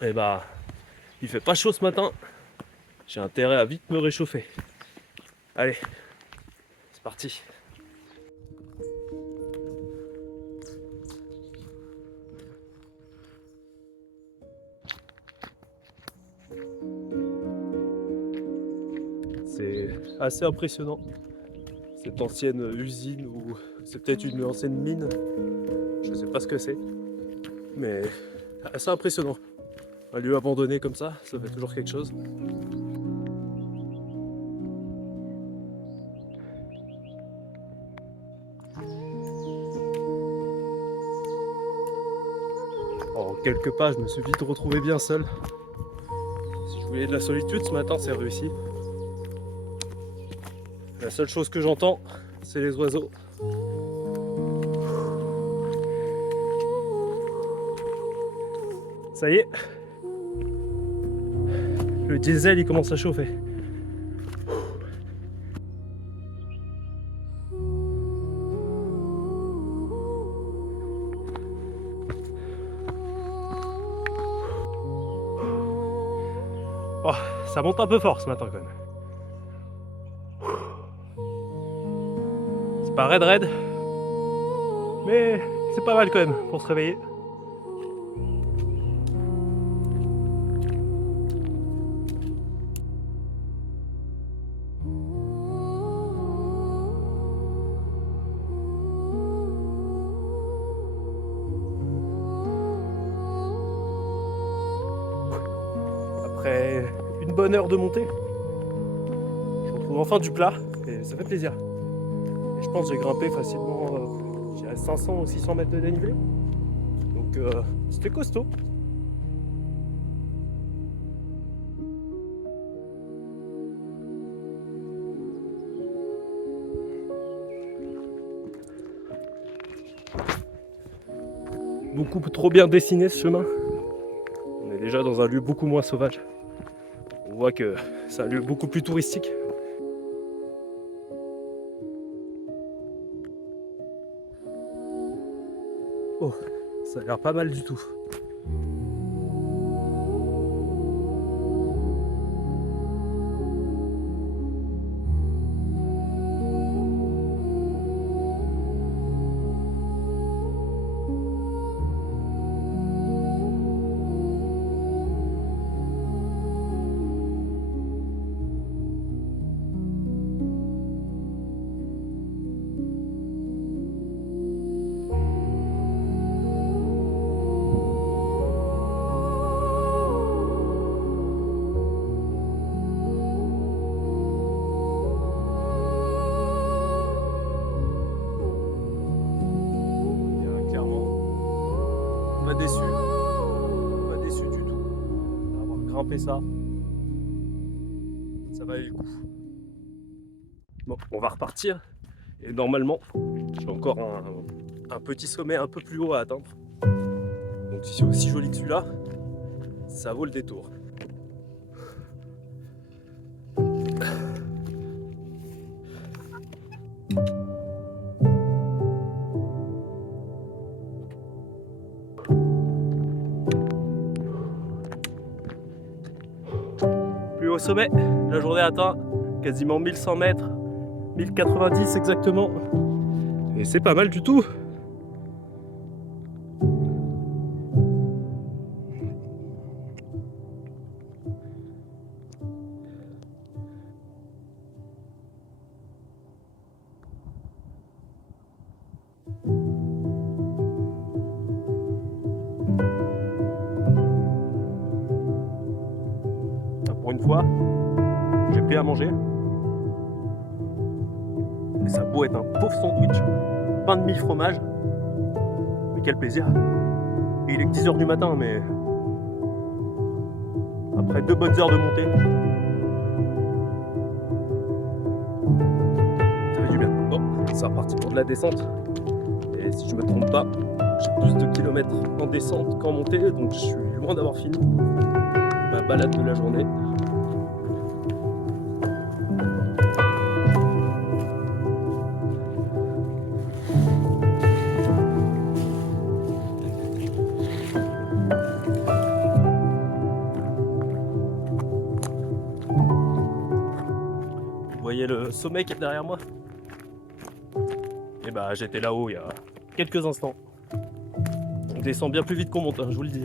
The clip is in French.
Et bah, il fait pas chaud ce matin. J'ai intérêt à vite me réchauffer. Allez, c'est parti. C'est assez impressionnant. Cette ancienne usine ou c'est peut-être une ancienne mine. Je sais pas ce que c'est. Mais assez impressionnant. Un lieu abandonné comme ça fait toujours quelque chose. En quelques pas, je me suis vite retrouvé bien seul. Si je voulais de la solitude ce matin, c'est réussi. La seule chose que j'entends, c'est les oiseaux. Ça y est, le diesel il commence à chauffer. Oh, ça monte un peu fort ce matin quand même. C'est pas raide, mais c'est pas mal quand même pour se réveiller. Après une bonne heure de montée, je retrouve enfin du plat et ça fait plaisir. Et je pense que j'ai grimpé facilement à 500 ou 600 mètres de dénivelé. Donc c'était costaud. Beaucoup trop bien dessiné ce chemin. On est déjà dans un lieu beaucoup moins sauvage. On voit que c'est un lieu beaucoup plus touristique. Oh, ça a l'air pas mal du tout. Clairement, pas déçu du tout d'avoir grimpé ça. Ça valait le coup. Bon, on va repartir. Et normalement, j'ai encore un petit sommet un peu plus haut à atteindre. Donc si c'est aussi joli que celui-là, ça vaut le détour. Plus haut sommet, la journée atteint quasiment 1100 mètres, 1090 exactement. Et c'est pas mal du tout. Pour une fois, j'ai pris à manger. Et ça a beau être un pauvre sandwich, pain de mie fromage. Mais quel plaisir. Et il est que 10h du matin, mais après 2 bonnes heures de montée, ça fait du bien. Bon, c'est reparti pour de la descente. Et si je me trompe pas, j'ai plus de kilomètres en descente qu'en montée, donc je suis loin d'avoir fini ma balade de la journée. le sommet qui est derrière moi. Et bah j'étais là-haut il y a quelques instants. On descend bien plus vite qu'on monte, hein, je vous le dis.